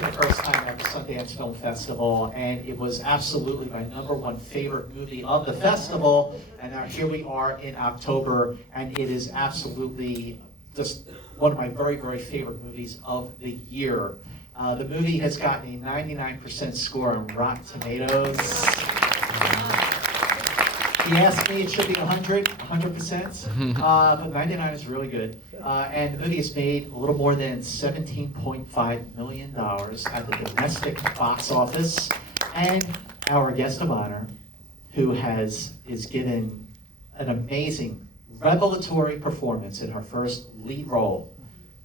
for the first time at the Sundance Film Festival, and it was absolutely my #1 favorite movie of the festival. And now here we are in October, and it is absolutely just one of my very, very favorite movies of the year. The movie has gotten a 99% score on Rotten Tomatoes. If you ask me, it should be 100%, but 99 is really good. And the movie has made a little more than $17.5 million at the domestic box office. And our guest of honor, who is given an amazing, revelatory performance in her first lead role,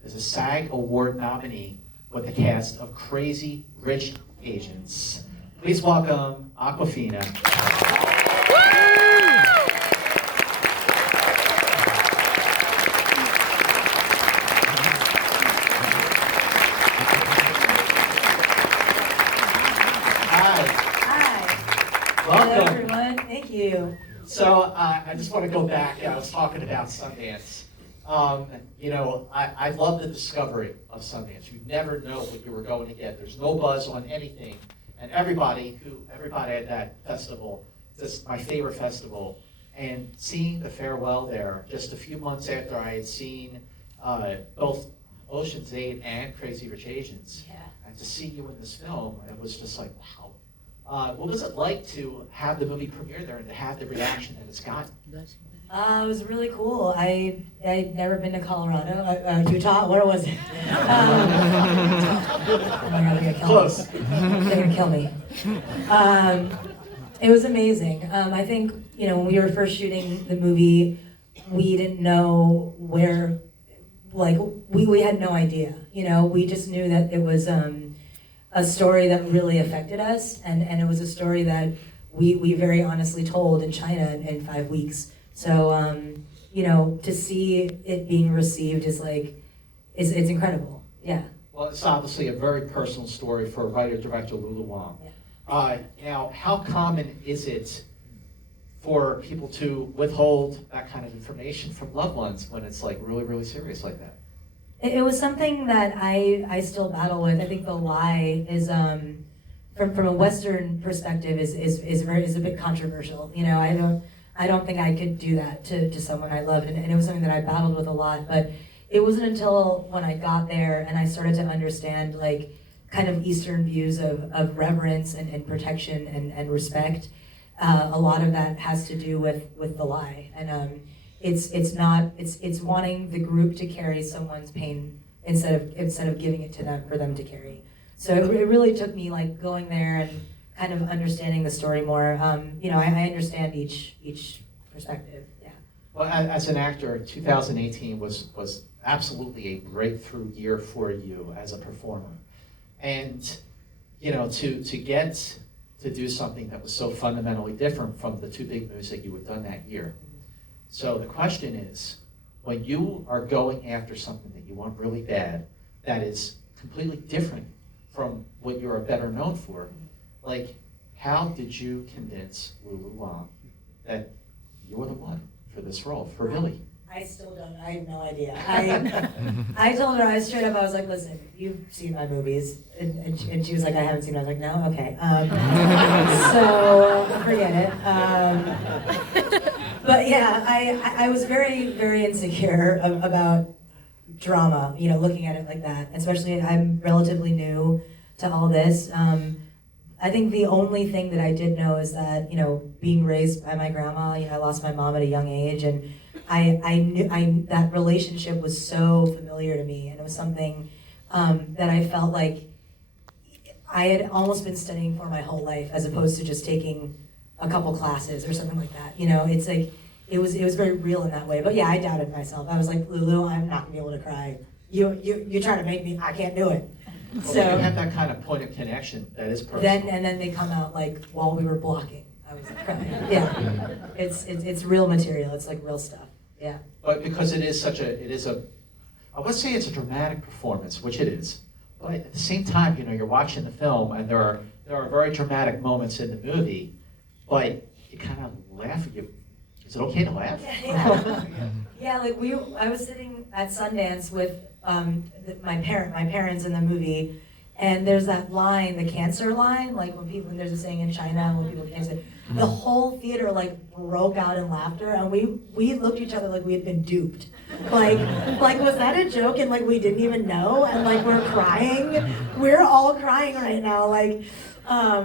is a SAG Award nominee with the cast of Crazy Rich Asians. Please welcome Awkwafina. Hello, everyone. Thank you. So I just want to go back. I was talking about Sundance. I love the discovery of Sundance. You never know what you were going to get. There's no buzz on anything, and everybody at that festival, just my favorite festival, and seeing the farewell there just a few months after I had seen both Ocean's 8 and Crazy Rich Asians, and to see you in this film, it was just like, wow. What was it like to have the movie premiere there and to have the reaction that it's gotten? It was really cool. I'd never been to Colorado, Utah. Where was it? Oh my God, they're gonna kill Close. me. They're gonna kill me. It was amazing. I think when we were first shooting the movie, we didn't know where. Like we had no idea. We just knew that it was a story that really affected us, and it was a story that we very honestly told in China in 5 weeks. So to see it being received is it's incredible. Yeah. Well, it's obviously a very personal story for writer-director Lulu Wang. Yeah. Now, how common is it for people to withhold that kind of information from loved ones when it's like really, really serious like that? It was something that I still battle with. I think the lie is from a Western perspective is a bit controversial. I don't think I could do that to someone I loved, and it was something that I battled with a lot. But it wasn't until when I got there and I started to understand kind of Eastern views of reverence and protection and respect. A lot of that has to do with the lie, and it's wanting the group to carry someone's pain instead of giving it to them for them to carry. So it really took me going there and kind of understanding the story more. I understand each perspective. Yeah. Well, as an actor, 2018 was absolutely a breakthrough year for you as a performer, and to get to do something that was so fundamentally different from the two big movies that you had done that year. So the question is, when you are going after something that you want really bad, that is completely different from what you're better known for, how did you convince Lulu Wang that you're the one for this role, for Billy? I still don't. I have no idea. I told her, straight up, I was like, listen, you've seen my movies. And she was like, I haven't seen them. I was like, no? Okay. So forget it. But yeah, I was very, very insecure about drama, looking at it like that. Especially, I'm relatively new to all this. I think the only thing that I did know is that, being raised by my grandma, I lost my mom at a young age, and I knew that relationship was so familiar to me, and it was something that I felt like I had almost been studying for my whole life, as opposed to just taking a couple classes or something like that. It's like it was very real in that way. But yeah, I doubted myself. I was like, Lulu, I'm not gonna be able to cry. You try to make me, I can't do it. Well, So you have that kind of point of connection that is personal. then they come out while we were blocking. I was crying. Yeah, it's real material. It's real stuff. Yeah. But because it is I would say it's a dramatic performance, which it is. But at the same time, you're watching the film, and there are very dramatic moments in the movie, but you kind of laugh. Is it okay to laugh? Yeah. I was sitting at Sundance with my parents in the movie, And there's that line, the cancer line, like when there's a saying in China, when people get cancer, the whole theater like broke out in laughter, and we looked at each other like we had been duped. Like was that a joke? And like we didn't even know, and like we're crying. We're all crying right now, like.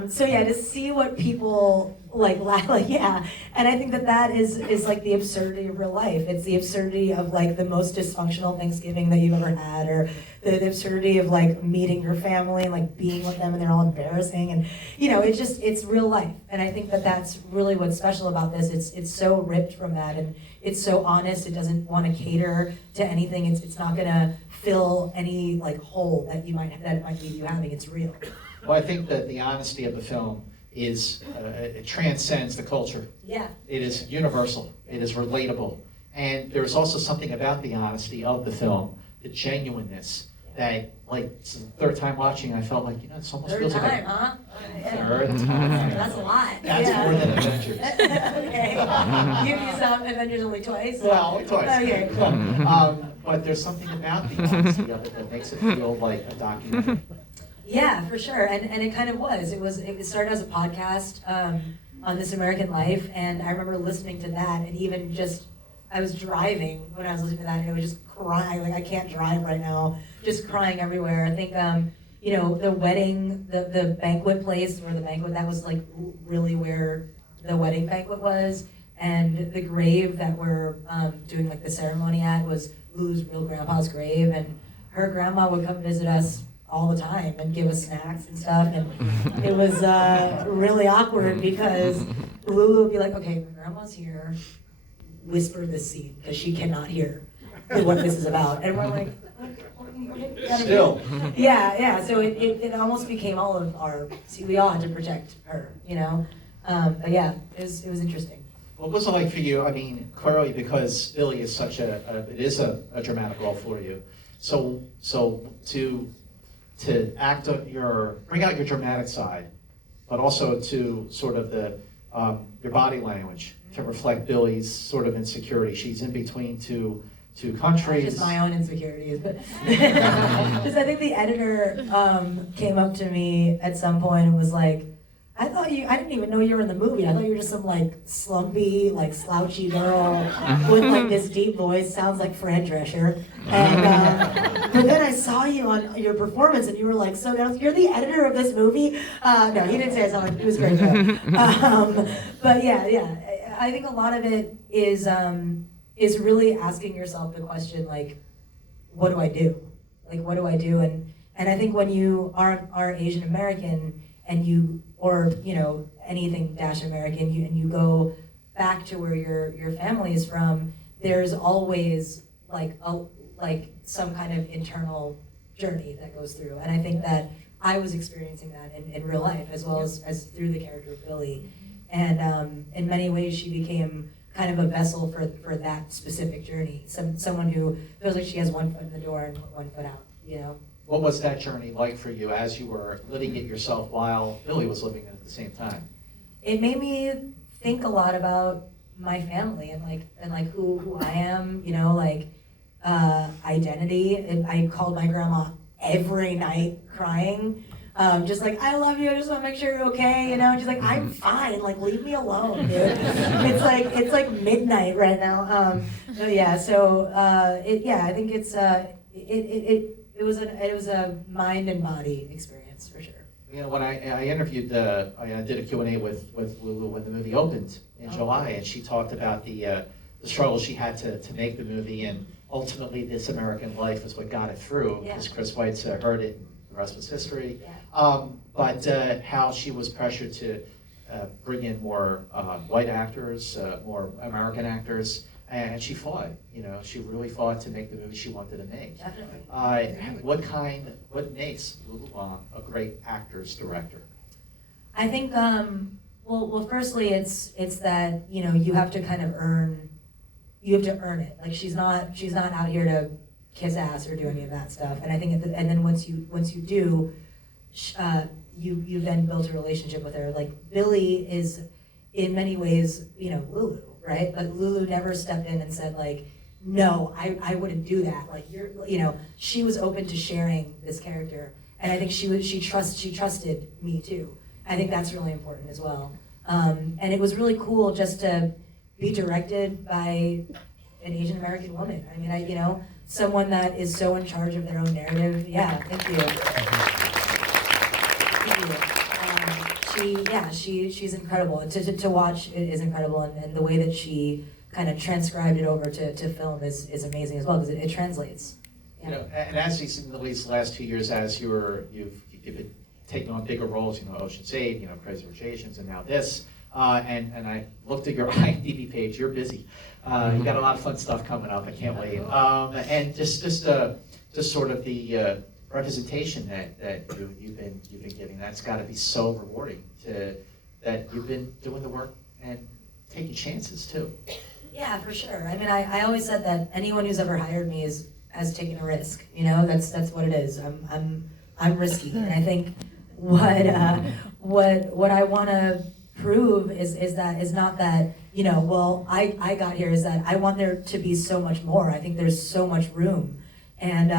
So yeah, to see what people like yeah, and I think that is like the absurdity of real life. It's the absurdity of like the most dysfunctional Thanksgiving that you've ever had, or the absurdity of like meeting your family and like being with them and they're all embarrassing, and it's real life. And I think that's really what's special about this. It's so ripped from that, and it's so honest. It doesn't want to cater to anything. It's not gonna fill any like hole that it might leave you having. It's real. Well, I think that the honesty of the film is, it transcends the culture. Yeah. It is universal. It is relatable. And there's also something about the honesty of the film, the genuineness, that, like, it's the third time watching, I felt like, this almost feels like Third time, huh? Third time. That's a lot. That's more than Avengers. Okay. Give me some Avengers only twice. Well, only twice. Okay. But there's something about the honesty of it that makes it feel like a documentary. Yeah, for sure, and it kind of was. It started as a podcast on This American Life, and I remember listening to that, and even just I was driving when I was listening to that, and it was just crying. Like I can't drive right now, just crying everywhere. I think the wedding, the banquet place where the banquet, that was like really where the wedding banquet was, and the grave that we're doing like the ceremony at was Lulu's real grandpa's grave, and her grandma would come visit us all the time and give us snacks and stuff, and it was really awkward because Lulu would be like, okay, my grandma's here, whisper this scene because she cannot hear what this is about, and we're like, okay, Still. Yeah, so it almost became all of our, we all had to protect her, but yeah, it was interesting. What was it like for you? I mean, clearly because Billy is such it is a dramatic role for you, so to bring out your dramatic side, but also to sort of your body language to reflect Billy's sort of insecurity. She's in between two countries. Just my own insecurities, but because I think the editor came up to me at some point and was like, I didn't even know you were in the movie. I thought you were just some like slumpy, like slouchy girl with like this deep voice, sounds like Fran Drescher. And but then I saw you on your performance, and you were like, so you're the editor of this movie? No, he didn't say it. It was great though. But yeah, I think a lot of it is really asking yourself the question, like, what do I do? Like, what do I do? And I think when you are Asian American and or anything American, and you go back to where your family is from, there's always like some kind of internal journey that goes through. And I think that I was experiencing that in real life as well as through the character of Billy. And in many ways she became kind of a vessel for that specific journey. Someone who feels like she has one foot in the door and one foot out, What was that journey like for you as you were living it yourself while Billy was living it at the same time? It made me think a lot about my family and who I am, identity. And I called my grandma every night crying, just like, I love you, I just want to make sure you're okay, and she's like, I'm fine, like leave me alone, dude. it's like midnight right now. I think it was a mind and body experience for sure. When I interviewed, I did a Q&A with Lulu when the movie opened in July, and she talked about the struggle she had to make the movie, and ultimately This American Life is what got it through, because Chris Weitz heard it, and the rest was history. Yeah. But how she was pressured to bring in more white actors, more American actors, and she fought. She really fought to make the movie she wanted to make. Definitely. What makes Lulu Wang a great actor's director? I think, well, firstly, it's that you have to kind of earn it. Like she's not out here to kiss ass or do any of that stuff. And I think, and then once you do, you then build a relationship with her. Like Billy is, in many ways, Lulu, right? But Lulu never stepped in and said like, no, I wouldn't do that. Like she was open to sharing this character. and I think she trusted me too. I think that's really important as well. And it was really cool just to be directed by an Asian American woman. I mean, someone that is so in charge of their own narrative. Yeah, thank you. She's incredible. To watch it is incredible, and the way that she kind of transcribed it over to film is amazing as well, because it translates. Yeah. You know, and as you've seen these last 2 years, as you've been taking on bigger roles, Ocean's 8, Crazy Rich Asians, and now this. And I looked at your IMDb page. You're busy. You got a lot of fun stuff coming up. I can't wait. And just sort of the representation that you've been getting. That's got to be so rewarding that you've been doing the work and taking chances too. Yeah, for sure. I mean, I always said that anyone who's ever hired me has taken a risk. That's what it is. I'm risky, and I think what I want to prove is not that I got here, is that I want there to be so much more. I think there's so much room, and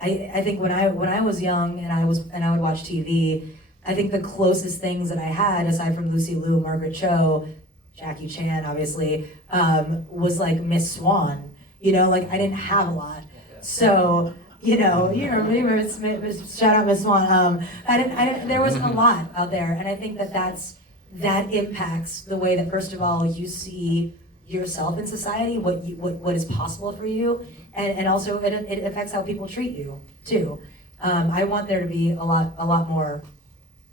I think when I was young and I would watch TV, I think the closest things that I had, aside from Lucy Liu, Margaret Cho, Jackie Chan, obviously, was like Miss Swan. Like I didn't have a lot, so. You remember shout out Miss Swan. There wasn't a lot out there, and I think that impacts the way that, first of all, you see yourself in society, what is possible for you, and also it affects how people treat you too. I want there to be a lot more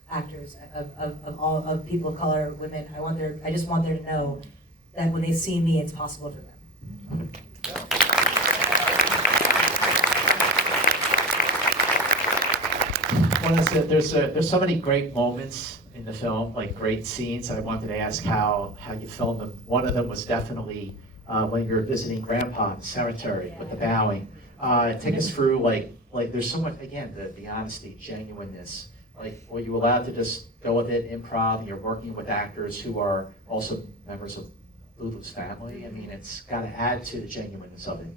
actors of people of color, women. I just want there to know that when they see me, it's possible for them. There's so many great moments in the film, like great scenes. I wanted to ask how you filmed them. One of them was definitely when you're visiting Grandpa in the cemetery with the bowing. Take us through like there's so much, again, the honesty, genuineness. Like, were you allowed to just go with it, improv, and you're working with actors who are also members of Lulu's family? I mean, it's got to add to the genuineness of it.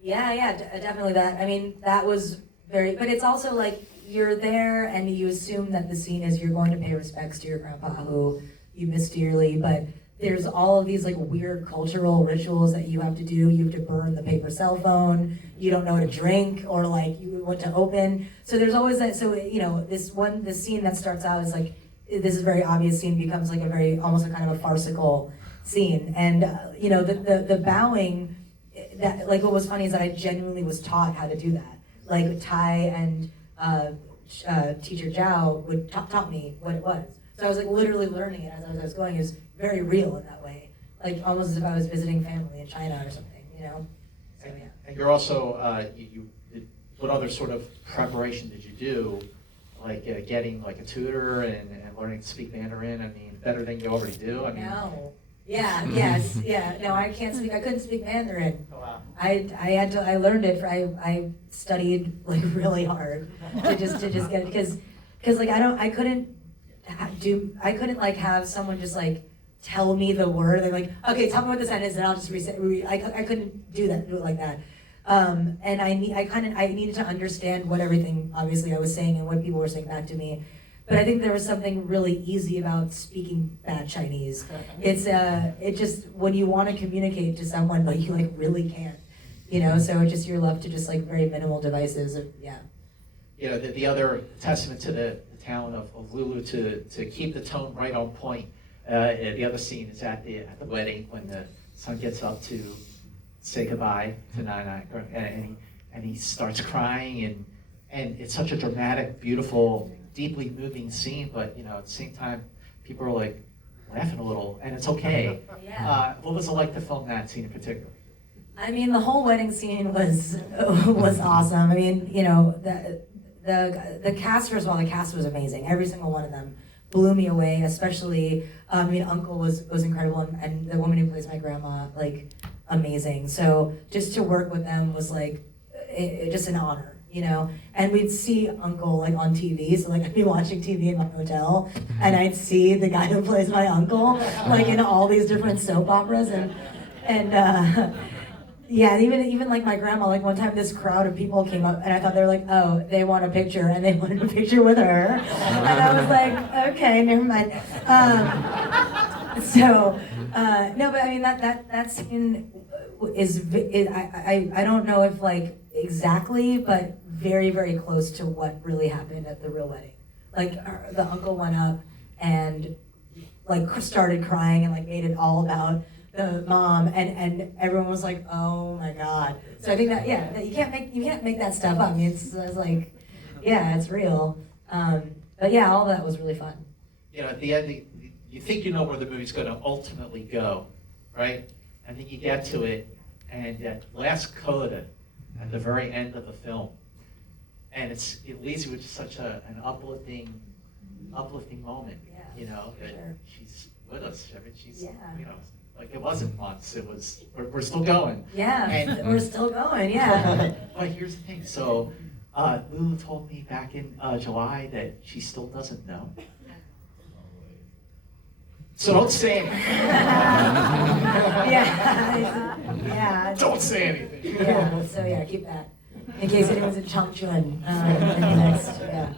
Yeah, definitely that. I mean, that was but it's also like, you're there and you assume that the scene is you're going to pay respects to your grandpa who you miss dearly, but there's all of these like weird cultural rituals that you have to do. You have to burn the paper cell phone, you don't know to drink or like you want to open. So there's always that, so this scene that starts out is like, this is a very obvious scene, becomes like almost a kind of a farcical scene. And the bowing, that like what was funny is that I genuinely was taught how to do that. Like Ty and teacher Zhao taught me what it was. So I was like literally learning it as I was going. It was very real in that way, like almost as if I was visiting family in China or something, So yeah. And you're also what other sort of preparation did you do, like getting like a tutor and learning to speak Mandarin? I mean, better than you already do. I mean. No. Yeah. Yes. Yeah. No, I couldn't speak Mandarin. Oh, wow. I learned it. I studied like really hard to just get it, because like I couldn't like have someone just like tell me the word. They're like, okay, tell me what the sentence is, and I'll just I couldn't do it like that. And I needed to understand what everything obviously I was saying and what people were saying back to me. But I think there was something really easy about speaking bad Chinese. It just, when you want to communicate to someone, like you like really can't, so it's just, you're left to just like very minimal devices yeah. The other testament to the talent of Lulu to keep the tone right on point. The other scene is at the wedding when the son gets up to say goodbye to Nana, and he starts crying, and it's such a dramatic, beautiful, deeply moving scene, but at the same time, people are like laughing a little, and it's okay. Yeah. What was it like to film that scene in particular? I mean, the whole wedding scene was awesome. I mean, the cast, first of all, the cast was amazing. Every single one of them blew me away, especially, Uncle was incredible, and the woman who plays my grandma, like, amazing. So just to work with them was like, just an honor. And we'd see Uncle like on TV, so like I'd be watching TV in my hotel, and I'd see the guy who plays my uncle like in all these different soap operas, and Yeah, even like my grandma, like one time this crowd of people came up and I thought they were like, oh, they want a picture and they wanted a picture with her. And I was like, okay, never mind. No, but I mean that scene I don't know if like exactly, but very, very close to what really happened at the real wedding. Like the uncle went up and like started crying and like made it all about the mom, and everyone was like, oh my God. So I think that, yeah, that you can't make that stuff up. I mean, it's like, yeah, it's real. But yeah, all of that was really fun. You know, at the end, you think you know where the movie's going to ultimately go, right? And then you get to it, and that last coda at the very end of the film, and it leaves you with such an uplifting moment. Yeah, you know, that sure. She's with us. I mean, she's, Yeah. you know, like it wasn't months. It was we're still going. Yeah, And we're still going. Yeah. but here's the thing. So Lulu told me back in July that she still doesn't know. So don't say anything. Yeah. Yeah. Don't say anything. Yeah. So yeah, keep that in case anyone's in Chongchuan in the next. Yeah,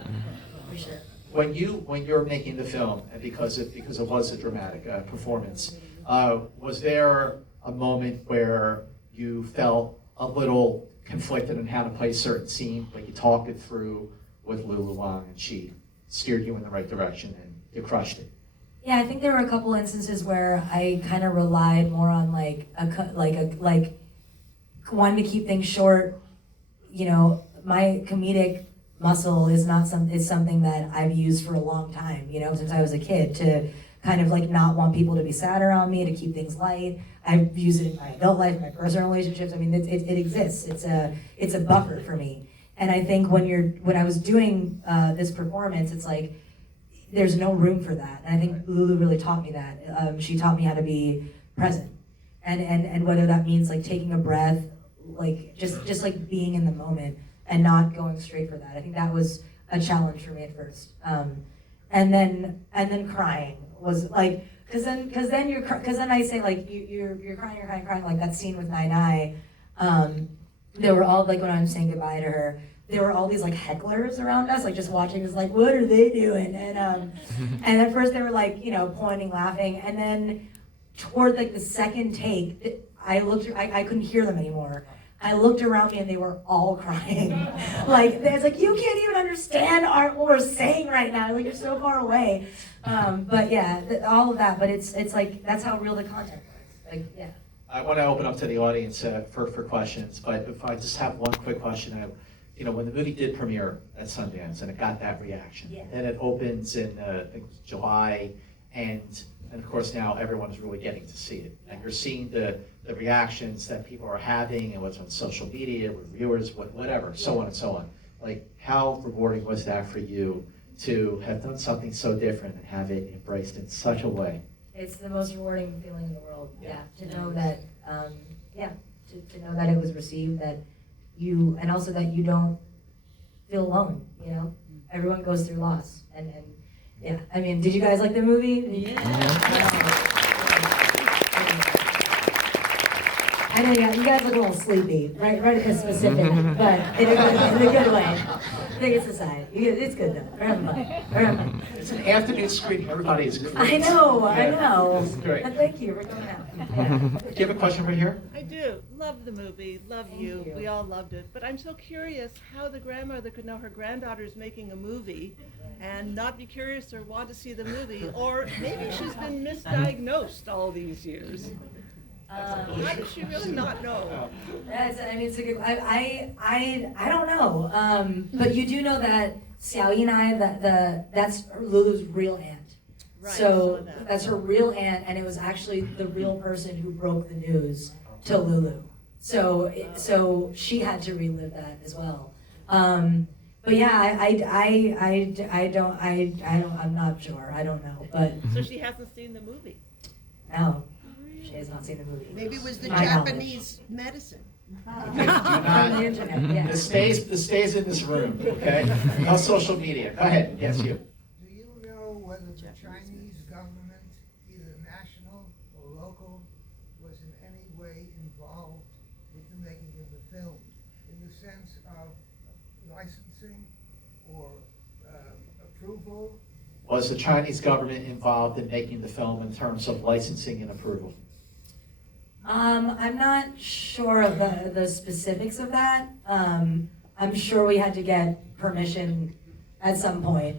for sure. When you're making the film, and because it was a dramatic performance, was there a moment where you felt a little conflicted on how to play a certain scene, but you talked it through with Lulu Wang and she steered you in the right direction and you crushed it? Yeah, I think there were a couple instances where I kind of relied more on like wanting to keep things short. You know, my comedic muscle is something that I've used for a long time, you know, since I was a kid, to kind of like not want people to be sad around me, to keep things light. I've used it in my adult life, my personal relationships. I mean, it exists. It's a buffer for me. And I think when I was doing this performance, it's like there's no room for that. And I think Lulu really taught me that. She taught me how to be present, and whether that means like taking a breath, like just like being in the moment and not going straight for that. I think that was a challenge for me at first. And then crying was like, cause then I say like you're crying like that scene with Nai. There were all like when I'm saying goodbye to her, there were all these like hecklers around us, like just watching us, like what are they doing? And at first they were like, you know, pointing, laughing, and then toward like the second take, I couldn't hear them anymore. I looked around me and they were all crying. Like, it's like, you can't even understand what we're saying right now. Like, you're so far away. But yeah, all of that. But it's like, that's how real the content was. Like, yeah. I want to open up to the audience for questions, but if I just have one quick question. You know, when the movie did premiere at Sundance and it got that reaction, Yeah. and it opens in July, and of course now everyone's really getting to see it. And you're seeing the reactions that people are having and what's on social media, reviewers, whatever, so on and so on. Like, how rewarding was that for you to have done something so different and have it embraced in such a way? It's the most rewarding feeling in the world, yeah. To know that, to know that it was received, that and also that you don't feel alone, you know? Everyone goes through loss, and yeah. I mean, did you guys like the movie? Yeah. I know you guys look a little sleepy, right at this specific, but in a good way. I think it's aside. It's good though. We're having fun. It's an afternoon screening. Everybody is great. I know. This is great. And thank you for coming out. Yeah. Do you have a question right here? I do. Love the movie. Love you. you. We all loved it. But I'm so curious how the grandmother could know her granddaughter's making a movie and not be curious or want to see the movie. Or maybe she's been misdiagnosed all these years. How does she really not know? It's a good. I don't know. But you do know that Xiao Yinai, that's Lulu's real aunt. Right, So saw that. that's her real aunt, and it was actually the real person who broke the news to Lulu. So she had to relive that as well. But yeah, I'm not sure. I don't know, but So she hasn't seen the movie. no, she has not seen the movie. Maybe it was the My knowledge. Japanese medicine. On the internet, yeah. This stays in this room, okay? No social media. Go ahead. Yes, you. Do you know whether the Chinese government, either national or local, was in any way involved with approval? Was the Chinese government involved in making the film in terms of licensing and approval? I'm not sure of the specifics of that. I'm sure we had to get permission at some point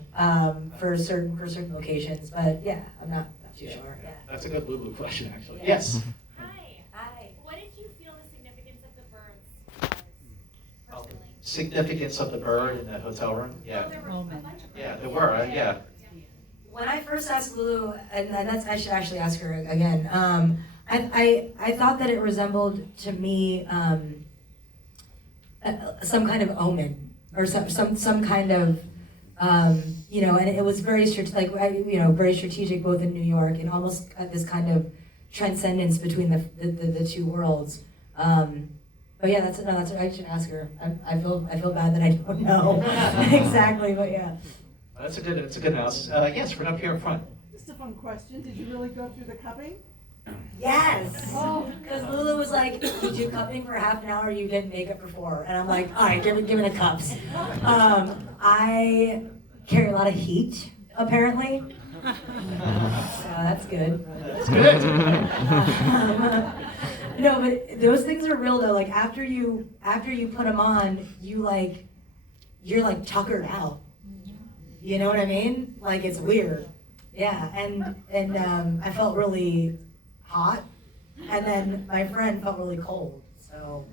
for certain locations, but yeah, I'm not too sure. Yeah. That's a good Lulu question, actually. Yeah. Yes. Hi. Hi. What did you feel the significance of the birds was, personally? Significance of the bird in the hotel room? Yeah. There were a bunch of birds. Yeah, there were, yeah. When I first asked Lulu, and that's I should actually ask her again. I thought that it resembled to me some kind of omen or some kind of you know, and it was very very strategic both in New York and almost this kind of transcendence between the two worlds. But yeah, that's I should ask her. I feel bad that I don't know exactly, but yeah. That's a good analysis. Yes, right up here in front. Just a fun question. Did you really go through the cupping? Yes! Because Lulu was like, you do cupping for half an hour, you did makeup for 4. And I'm like, all right, give me the cups. I carry a lot of heat, apparently. So that's good. That's good. No, but those things are real though. Like after you put them on, you're like tuckered out. You know what I mean? Like it's weird. Yeah, and I felt really hot, and then my friend felt really cold. So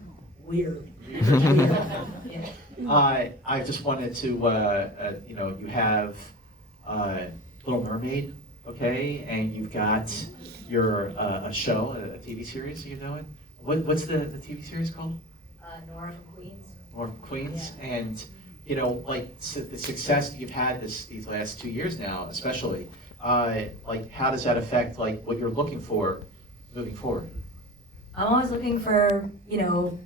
weird. Yeah. I just wanted to, you know, you have Little Mermaid, okay, and you've got your a show, a TV series. You know it. What's the TV series called? Nora from Queens. Nora from Queens, Yeah. and you know, like the success that you've had these last 2 years now, especially. Like, how does that affect like what you're looking for moving forward? I'm always looking for, you know,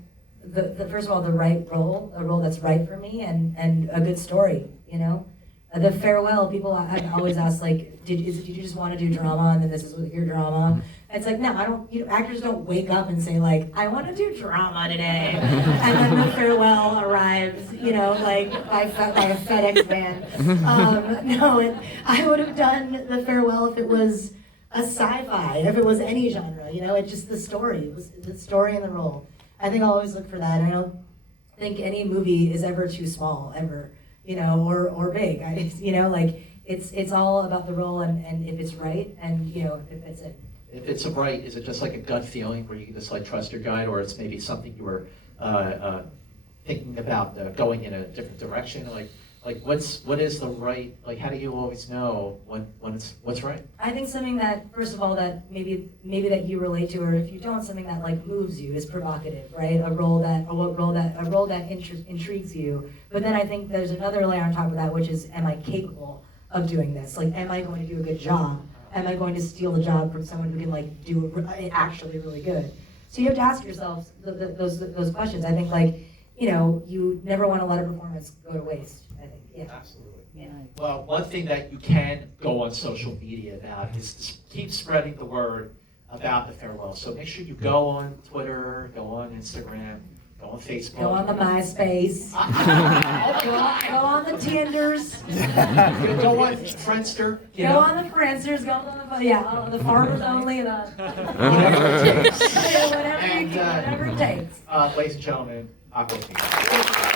the first of all, the right role, a role that's right for me, and a good story, you know. The farewell, people I've always asked, like, did you just want to do drama and then this is your drama? It's like, no, I don't, you know, actors don't wake up and say like, I want to do drama today. And then the farewell arrives, you know, like by a FedEx van. No, I would have done the farewell if it was a sci-fi, if it was any genre, you know, it's just the story. It was the story and the role. I think I'll always look for that. I don't think any movie is ever too small, ever, you know, or big. You know, like it's all about the role and if it's right and, you know, if it's it. If it's right, is it just like a gut feeling where you can just like trust your guide, or it's maybe something you were thinking about going in a different direction? Like what is the right? Like how do you always know when it's what's right? I think something that, first of all, that maybe that you relate to, or if you don't, something that like moves you is provocative, right? A role that intrigues you. But then I think there's another layer on top of that, which is, am I capable of doing this? Like, am I going to do a good job? Am I going to steal the job from someone who can like do it actually really good? So you have to ask yourself those questions. I think like, you know, you never want to let a performance go to waste. I think, yeah. Absolutely. Yeah. Well, one thing that you can go on social media about is to keep spreading the word about the farewell. So make sure you go on Twitter, go on Instagram, go on Facebook. Go on the MySpace. Go on the Tinders. Go on Friendster. You Go know? on the Friendsters. Go on the farmers only. Whatever it takes. Whatever it takes. Ladies and gentlemen, Awkwafina.